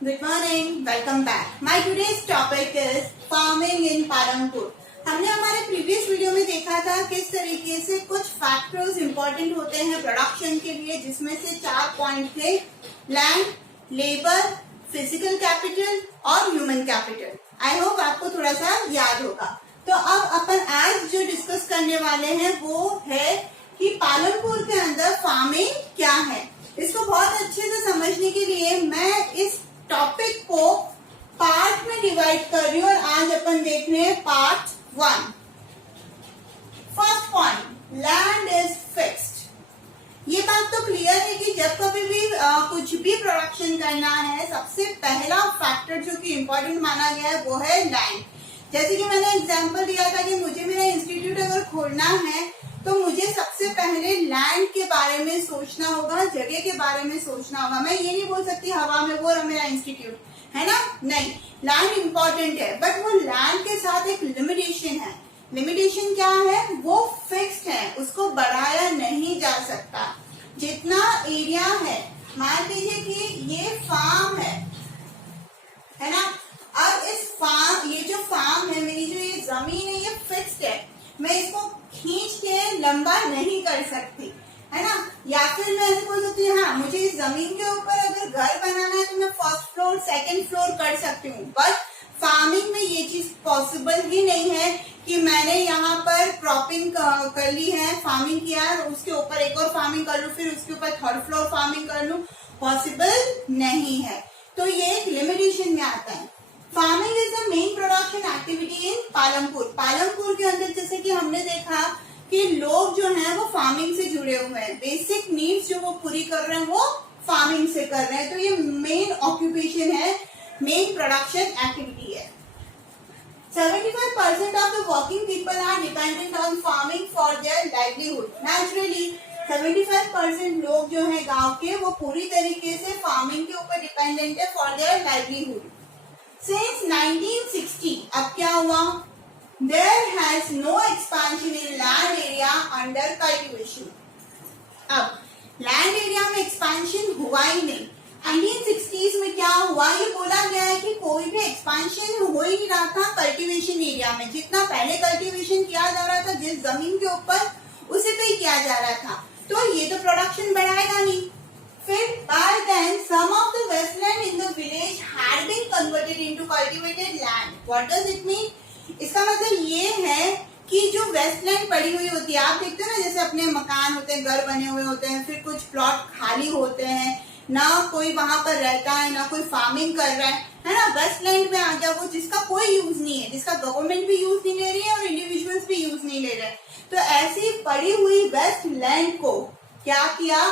Good morning, welcome back. My today's topic is farming in Palanpur. हमने हमारे previous video में देखा था किस तरीके से कुछ फैक्टर्स इंपॉर्टेंट होते हैं प्रोडक्शन के लिए, जिसमें से 4 पॉइंट थे: लैंड, लेबर, फिजिकल कैपिटल और ह्यूमन कैपिटल। आई होप आपको थोड़ा सा याद होगा। तो अब अपन आज जो डिस्कस करने वाले हैं वो है कि पालनपुर के अंदर फार्मिंग क्या है। इसको बहुत अच्छे से समझने के लिए मैं इस टॉपिक को पार्ट में डिवाइड कर रही हूँ और आज अपन देख रहे हैं part 1। First point, land is fixed. ये बात तो क्लियर है कि जब कभी भी कुछ भी प्रोडक्शन करना है, सबसे पहला फैक्टर जो कि इम्पोर्टेंट माना गया है वो है लैंड। जैसे कि मैंने एग्जांपल दिया था कि मुझे मेरा इंस्टीट्यूट अगर खोलना है तो मुझे सबसे पहले लैंड के बारे में सोचना होगा, जगह के बारे में सोचना होगा। मैं ये नहीं बोल सकती हवा में वो मेरा इंस्टीट्यूट है ना, नहीं, लैंड इंपॉर्टेंट है, बट वो लैंड के साथ एक लिमिटेशन है। लिमिटेशन क्या है? वो फिक्स्ड है, उसको बढ़ाया नहीं जा सकता। जितना एरिया है, मान लीजिए कि ये फार्म है ना, अब इस फार्म, ये जो फार्म है, मेरी जो ये जमीन है, ये फिक्स्ड है, मैं इसको खींच के लंबा नहीं कर सकती, है ना। या फिर मैं ऐसे बोल सकती हूँ, हाँ, मुझे इस जमीन के ऊपर अगर घर बनाना है तो मैं फर्स्ट फ्लोर, सेकंड फ्लोर कर सकती हूँ, बट फार्मिंग में ये चीज पॉसिबल ही नहीं है कि मैंने यहाँ पर क्रॉपिंग कर ली है, फार्मिंग किया है, उसके ऊपर एक और फार्मिंग कर लूँ, फिर उसके ऊपर थर्ड फ्लोर फार्मिंग कर लूँ, पॉसिबल नहीं है। तो ये एक लिमिटेशन में आता है। Farming is the main production activity in Palanpur. Palanpur के अंदर जैसे कि हमने देखा कि लोग जो हैं वो फार्मिंग से जुड़े हुए हैं, बेसिक नीड्स जो वो पूरी कर रहे हैं वो फार्मिंग से कर रहे हैं। तो ये मेन ऑक्यूपेशन है, मेन प्रोडक्शन एक्टिविटी है। 75% of the working people are dependent on farming for their livelihood. Naturally 75% लोग जो हैं गांव के, वो पूरी तरीके से फार्मिंग के ऊपर डिपेंडेंट है फॉर देयर लाइवलीहुड। Since 1960, अब क्या हुआ? There has no expansion in land area under cultivation. अब लैंड एरिया में एक्सपेंशन हुआ ही नहीं। 1960s में क्या हुआ? ये बोला गया है कि कोई भी एक्सपेंशन हो ही नहीं रहा था कल्टीवेशन एरिया में। जितना पहले कल्टीवेशन किया जा रहा था जिस जमीन के ऊपर, उसी पे ही किया जा रहा था, तो ये तो प्रोडक्शन बढ़ाएगा नहीं। फिर by then some of the wasteland in the village had been converted into cultivated land. What does it mean? इसका मतलब ये है कि जो वेस्टलैंड पड़ी हुई होती है, आप देखते हैं ना, जैसे अपने मकान होते हैं, घर बने हुए होते हैं, फिर कुछ प्लॉट खाली होते हैं, ना कोई वहां पर रहता है, ना कोई फार्मिंग कर रहा है ना। वेस्टलैंड में आ गया वो जिसका कोई यूज नहीं है, जिसका गवर्नमेंट भी यूज नहीं ले रही है और इंडिविजुअल्स भी यूज नहीं ले रहे। तो ऐसी पड़ी हुई वेस्ट लैंड को क्या किया?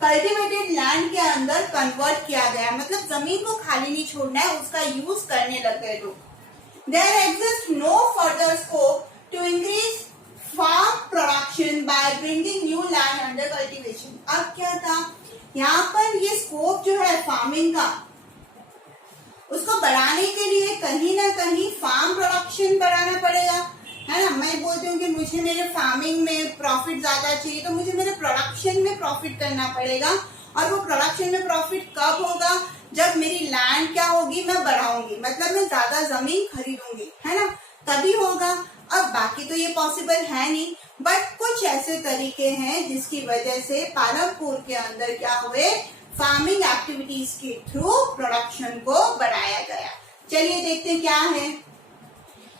कल्टिवेटेड लैंड के अंदर कन्वर्ट किया गया। मतलब जमीन को खाली नहीं छोड़ना है, उसका यूज करने लग गए लोग। There exists no further scope to increase farm production by bringing new land under cultivation. अब क्या था? यहाँ पर ये स्कोप जो है फार्मिंग का, उसको बढ़ाने के लिए कहीं ना कहीं फार्म प्रोडक्शन बढ़ाना पड़ेगा, है ना। मैं बोलती हूँ कि मुझे मेरे फार्मिंग में प्रॉफिट ज्यादा चाहिए, तो मुझे मेरे प्रोडक्शन में प्रॉफिट करना पड़ेगा। और वो प्रोडक्शन में प्रॉफिट कब होगा? जब मेरी लैंड क्या होगी, मैं बढ़ाऊंगी, मतलब मैं ज्यादा जमीन खरीदूंगी, है ना, तभी होगा। अब बाकी तो ये पॉसिबल है नहीं, बट कुछ ऐसे तरीके हैं जिसकी वजह से पालनपुर के अंदर क्या हुए, फार्मिंग एक्टिविटीज के थ्रू प्रोडक्शन को बढ़ाया गया। चलिए देखते हैं क्या है।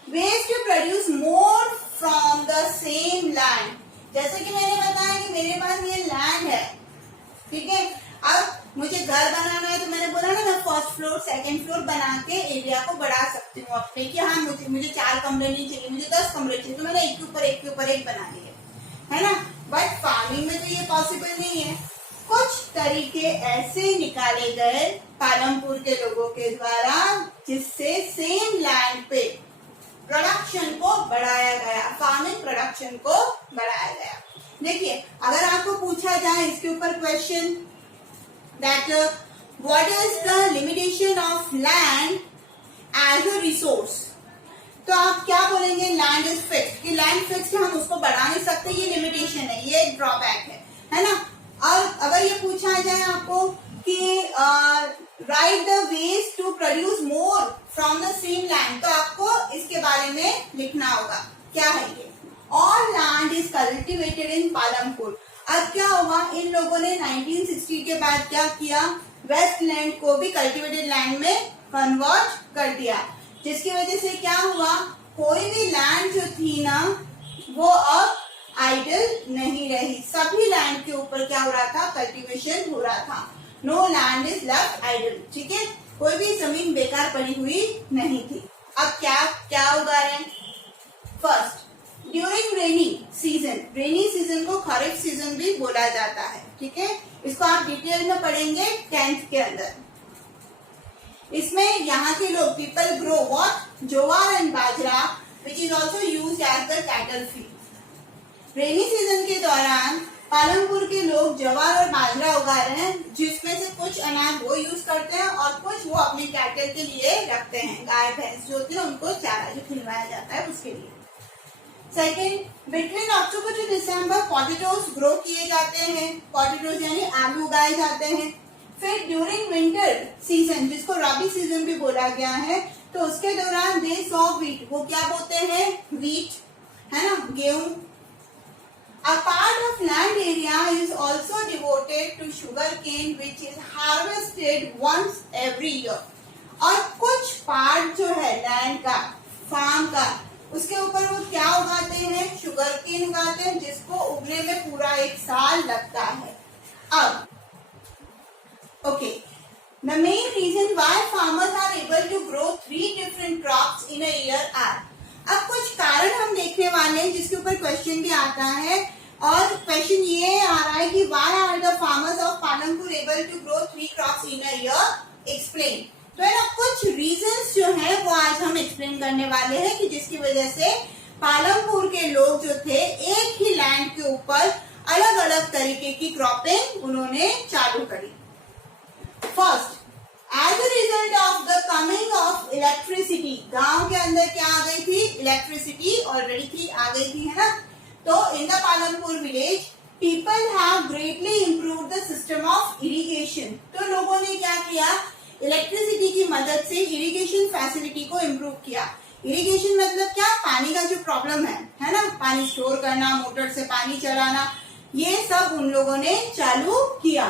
Ways to produce more from the same land. जैसे कि मैंने बताया कि मेरे पास ये लैंड है, ठीक है। अब मुझे घर बनाना है तो मैंने बोला ना, मैं फर्स्ट फ्लोर, सेकंड फ्लोर बना के एरिया को बढ़ा सकती हूँ अपने, कि हाँ मुझे 4 कमरे नहीं चाहिए, मुझे 10 कमरे चाहिए, तो मैंने एक के ऊपर एक के ऊपर एक बना लिए, है ना। बट फार्मिंग में तो ये पॉसिबल नहीं है। कुछ तरीके ऐसे निकाले गए पालनपुर के लोगों के द्वारा जिससे सेम लैंड पे प्रोडक्शन को बढ़ाया गया, फार्मिंग प्रोडक्शन को बढ़ाया गया। देखिए, अगर आपको पूछा जाए इसके ऊपर question that what is the limitation of land as a resource, तो आप क्या बोलेंगे? लैंड इज फिक्स्ड, कि लैंड फिक्स्ड है, हम उसको बढ़ा नहीं सकते, ये लिमिटेशन है, ये एक ड्रॉबैक है ना। और अगर ये पूछा जाए आपको कि write the ways to produce more from the same land. तो आपको इसके बारे में लिखना होगा। क्या है ये? All land is cultivated in Palampur. अब क्या हुआ, इन लोगों ने 1960 के बाद क्या किया, वेस्ट लैंड को भी कल्टिवेटेड लैंड में कन्वर्ट कर दिया, जिसकी वजह से क्या हुआ, कोई भी लैंड जो थी ना वो अब आइडल नहीं रही। सभी लैंड के ऊपर क्या हो रहा था, कल्टीवेशन हो रहा था। No land is left idle. ठीक है, कोई भी जमीन बेकार पड़ी हुई नहीं थी। अब क्या क्या उगा रहे हैं? First, during rainy season, rainy season को खरीफ सीजन भी बोला जाता है। ठीक है, इसको आप डिटेल में पढ़ेंगे 10th के अंदर। इसमें यहाँ के लोग people grow what, jowar and bajra which is also use as the cattle feed. Rainy season के दौरान पालमपुर के लोग ज्वार और बाजरा उगा रहे हैं, जिसमें से कुछ अनाज वो यूज करते हैं और कुछ वो अपने कैटल के लिए रखते हैं। गाय भैंस जो होती है उनको चारा जो खिलवाया जाता है उसके लिए। Second, between October to December potatoes grow किए जाते हैं। पोटैटोज यानी आलू उगाए जाते हैं। फिर ड्यूरिंग विंटर सीजन, जिसको रबी सीजन भी बोला गया है, तो उसके दौरान दे सॉ व्हीट, वो क्या बोलते हैं, व्हीट, है ना, गेहूं। A part of land area is also devoted to sugarcane which is harvested once every year. और कुछ पार्ट जो है लैंड का, फार्म का, उसके ऊपर वो क्या उगाते हैं, शुगर केन उगाते हैं, जिसको उगने में पूरा एक साल लगता है। अब okay, the main reason why farmers are able to grow 3 different crops in a year are, अब कुछ कारण हम देखने वाले हैं जिसके ऊपर क्वेश्चन भी आता है, और क्वेश्चन ये आ रहा है कि why are the farmers of Palampur able to grow 3 crops in a year, explain। तो है ना, कुछ रीजंस जो है वो आज हम एक्सप्लेन करने वाले हैं कि जिसकी वजह से पालमपुर के लोग जो थे एक ही लैंड के ऊपर अलग अलग तरीके की क्रॉपिंग उन्होंने चालू करी। First, as a result of the coming of electricity, गांव के अंदर क्या आ गई थी, इलेक्ट्रिसिटी ऑलरेडी थी, आ गई थी, है ना। तो in the Palampur village people have greatly improved the system of irrigation. तो लोगों ने क्या किया, इलेक्ट्रिसिटी की मदद से इरिगेशन फैसिलिटी को इम्प्रूव किया। इरिगेशन मतलब क्या, पानी का जो प्रॉब्लम है ना, पानी स्टोर करना, मोटर से पानी चलाना, ये सब उन लोगों ने चालू किया।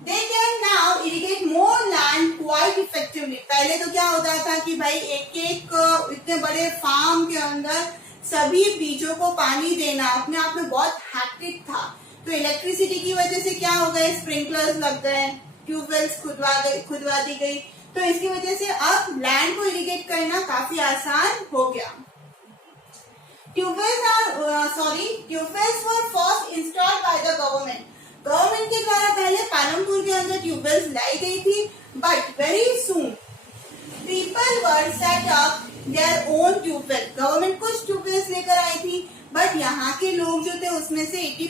They can now irrigate more land quite effectively। पहले तो क्या होता था कि भाई एक एक इतने बड़े फार्म के अंदर सभी बीजों को पानी देना अपने आप में बहुत हैक्टिक था। तो इलेक्ट्रिसिटी की वजह से क्या हो गए, स्प्रिंकलर्स लग गए, ट्यूबवेल्स खुदवा दी गई, तो इसकी वजह से अब लैंड को इरिगेट करना काफी आसान हो गया। Tube wells were first installed by the government. Government के द्वारा पहले पालमपुर के अंदर ट्यूबवेल्स लाई गई थी, but very soon people were set up their own tubewell. Government कुछ ट्यूबवेल्स लेकर आई थी, बट यहाँ के लोग जो थे उसमें से 80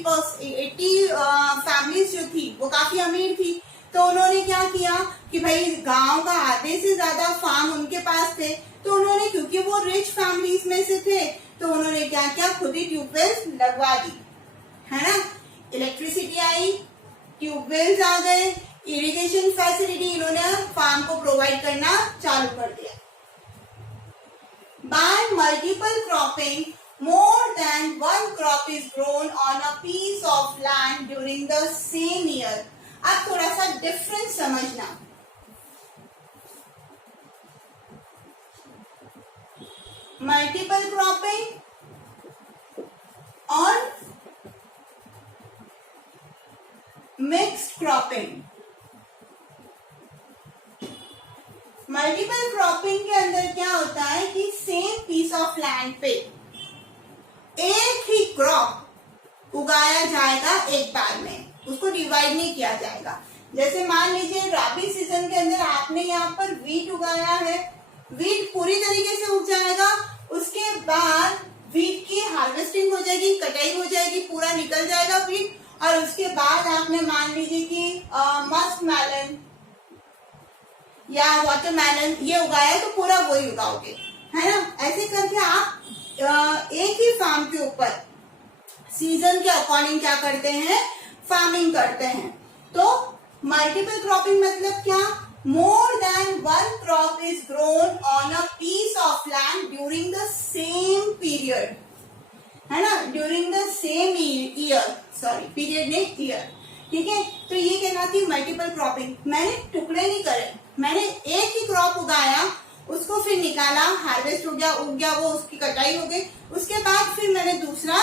फैमिलीज जो थी वो काफी अमीर थी। तो उन्होंने क्या किया कि भाई गांव का आधे से ज्यादा फार्म उनके पास थे, तो उन्होंने, क्योंकि वो रिच फैमिलीज में से थे, तो उन्होंने क्या किया, खुद ही ट्यूबवेल्स लगवा दी, है ना। इलेक्ट्रिसिटी आई, ट्यूबवेल्स आ गए, इरिगेशन फैसिलिटी इन्होंने फार्म को प्रोवाइड करना चालू कर दिया। Bye multiple cropping, more than one crop is grown on a piece of land during the same year। अब थोड़ा सा डिफरेंस समझना। मल्टीपल क्रॉपिंग और मिक्स्ड क्रॉपिंग। मल्टीपल क्रॉपिंग के अंदर क्या होता है कि सेम पीस ऑफ लैंड पे एक ही क्रॉप उगाया जाएगा एक बार में, उसको डिवाइड नहीं किया जाएगा। जैसे मान लीजिए रबी सीजन के अंदर आपने यहाँ पर वीट उगाया है, वीट पूरी तरीके से उग जाएगा, उसके बाद वीट की हार्वेस्टिंग हो जाएगी, कटाई हो जाएगी, पूरा निकल जाएगा वीट, और उसके बाद आपने मान लीजिए कि मस्क मेलन या वाटरमेलन ये उगाया तो पूरा वही उगाओगे, है ना। ऐसे करके आप एक ही फार्म के ऊपर सीजन के अकॉर्डिंग क्या करते हैं, फार्मिंग करते हैं। तो मल्टीपल क्रॉपिंग मतलब क्या? More than one crop is grown on a piece of land during the same period, है ना, during the same year, sorry period नहीं ईयर, ठीक है। तो ये कहलाती है मल्टीपल क्रॉपिंग। मैंने टुकड़े नहीं करे, मैंने एक ही क्रॉप उगाया, उसको फिर निकाला, हार्वेस्ट हो गया, उग गया, वो उसकी कटाई हो गई, उसके बाद फिर मैंने दूसरा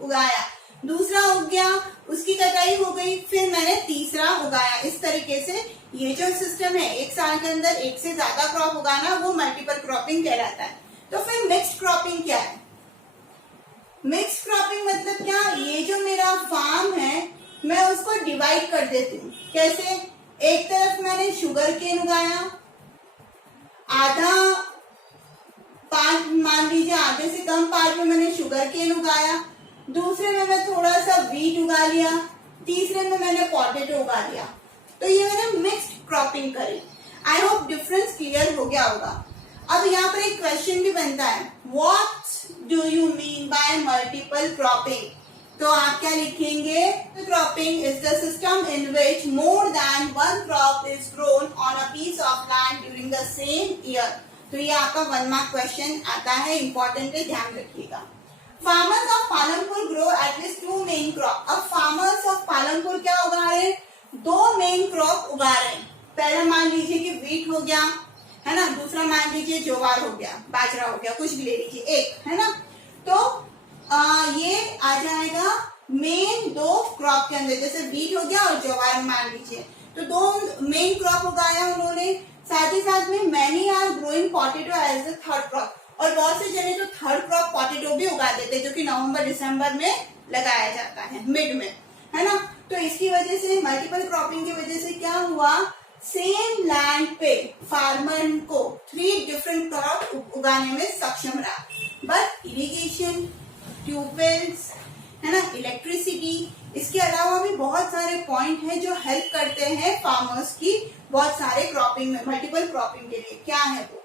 उगाया, दूसरा उग गया, उसकी कटाई हो गई, फिर मैंने तीसरा उगाया। इस तरीके से ये जो सिस्टम है, एक साल के अंदर एक से ज्यादा क्रॉप उगाना, वो मल्टीपल क्रॉपिंग कहलाता है। तो फिर मिक्स्ड क्रॉपिंग क्या है? मिक्स क्रॉपिंग मतलब क्या? ये जो मेरा फार्म है, मैं उसको डिवाइड कर देती हूँ। कैसे? एक तरफ मैंने शुगर केन उगाया, आधा पार्ट, मान लीजिए आधे से कम पार्ट में मैंने शुगर केन उगाया, दूसरे में मैं थोड़ा सा वीट उगा लिया, तीसरे में मैंने पोटैटो उगा लिया। तो ये मैंने मिक्स्ड क्रॉपिंग करी। आई होप डिफरेंस क्लियर हो गया होगा। अब यहाँ पर एक क्वेश्चन भी बनता है, what do you mean by multiple cropping? तो आप क्या लिखेंगे? Cropping is the system in which more than one crop is grown on a piece of land during the same year. तो ये आपका 1 मार्क क्वेश्चन आता है, इंपॉर्टेंट है, ध्यान रखिएगा। Farmers of Palampur grow at least 2 main crop. अब फार्मर्स ऑफ पालमपुर क्या उगा रहे हैं? 2 मेन क्रॉप उगा रहे हैं। पहला मान लीजिए कि वीट हो गया, है ना, दूसरा मान लीजिए ज्वार हो गया, बाजरा हो गया, कुछ भी ले लीजिए एक, है ना। तो ये आ जाएगा मेन 2 क्रॉप के अंदर, जैसे वीट हो गया और ज्वार मान लीजिए, तो 2 मेन क्रॉप उगाया उन्होंने। साथ ही साथ में many are growing potato as the third crop, और बहुत से जने तो थर्ड क्रॉप पोटैटो भी उगा देते हैं, जो कि नवंबर दिसंबर में लगाया जाता है, मिड में, है ना। तो इसकी वजह से मल्टीपल क्रॉपिंग की वजह से क्या हुआ? सेम लैंड पे फार्मर को 3 डिफरेंट क्रॉप उगाने में सक्षम रहा। बट इरिगेशन, ट्यूबवेल्स, है ना, इलेक्ट्रिसिटी, इसके अलावा भी बहुत सारे पॉइंट हैं जो हेल्प करते हैं फार्मर्स की बहुत सारे क्रॉपिंग में, मल्टीपल क्रॉपिंग के लिए। क्या है वो?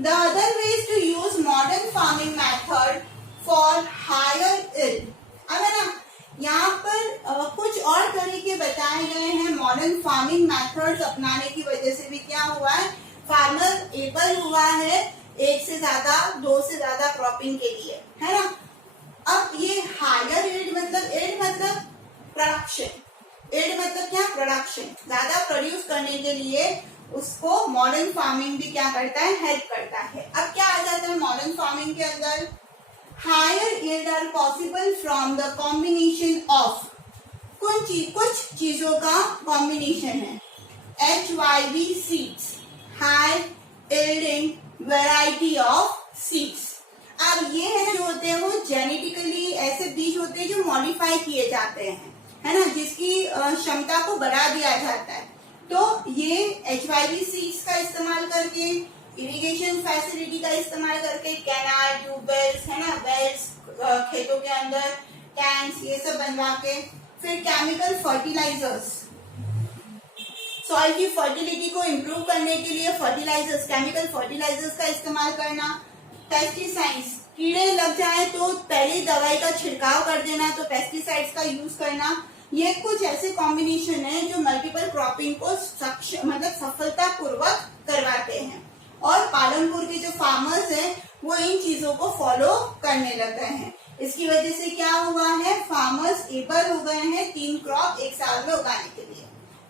The other way is to use modern farming method for higher yield। अब है ना, यहाँ पर कुछ और तरीके बताए गए हैं मॉडर्न फार्मिंग मेथड्स अपनाने की वजह से भी क्या हुआ है? फार्मर एबल हुआ है एक से ज्यादा, 2 से ज्यादा क्रॉपिंग के लिए, है ना। अब ये हायर yield मतलब प्रोडक्शन, yield मतलब क्या? प्रोडक्शन, ज्यादा प्रोड्यूस करने के लिए उसको मॉडर्न फार्मिंग भी क्या करता है? हेल्प करता है। अब क्या आ जाता है मॉडर्न फार्मिंग के अंदर? Higher yield are possible from the combination of, कुछ चीजों का कॉम्बिनेशन है, HYV seeds, high yielding variety of seeds. अब ये है जो होते हैं वो जेनेटिकली ऐसे बीज होते हैं जो मॉडिफाई किए जाते हैं, है ना, जिसकी क्षमता को बढ़ा दिया जाता है। तो ये HYV सीड्स का इस्तेमाल करके, इरिगेशन फैसिलिटी का इस्तेमाल करके, कैनाल, ट्यूबवेल्स, है ना, वेल्स खेतों के अंदर, टैंक्स, ये सब बनवा के, फिर केमिकल फर्टिलाइजर्स, सॉइल की फर्टिलिटी को इम्प्रूव करने के लिए फर्टिलाइजर्स, केमिकल फर्टिलाइजर्स का इस्तेमाल करना, पेस्टिसाइड्स, कीड़े लग जाए तो पहले दवाई का छिड़काव कर देना, तो पेस्टिसाइड्स का यूज करना। ये कुछ ऐसे कॉम्बिनेशन है जो मल्टीपल क्रॉपिंग को मतलब सफलतापूर्वक करवाते हैं, और पालमपुर के जो फार्मर्स हैं वो इन चीजों को फॉलो करने लग गए हैं। इसकी वजह से क्या हुआ है? फार्मर्स एबल हो गए हैं 3 क्रॉप एक साल में उगाने के लिए।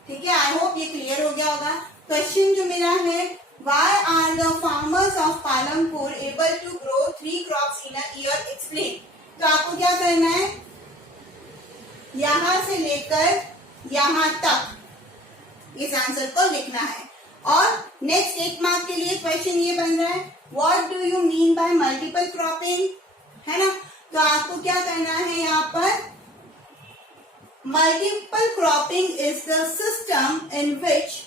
ठीक है, आई होप ये क्लियर हो गया होगा। क्वेश्चन जो मेरा है, why are the farmers of Palampur able to grow 3 crops in a year? Explain। तो आपको क्या करना है? यहां से लेकर यहां तक इस आंसर को लिखना है। और नेक्स्ट 1 मार्क के लिए क्वेश्चन ये बन रहा है, what do you mean by multiple cropping, है ना। तो आपको क्या करना है यहाँ पर, multiple cropping is the system in which,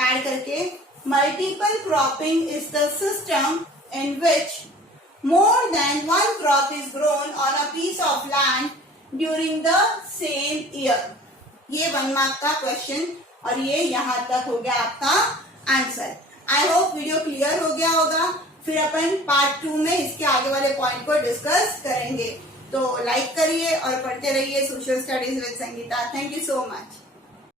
add करके, multiple cropping is the system in which more than one crop is grown on a piece of land during the same year। ये 1 मार्क का question, और ये यहाँ तक हो गया आपका answer. I hope video clear हो गया होगा। फिर अपन पार्ट 2 में इसके आगे वाले पॉइंट को डिस्कस करेंगे। तो लाइक करिए और पढ़ते रहिए social studies with Sangeeta. Thank you so much.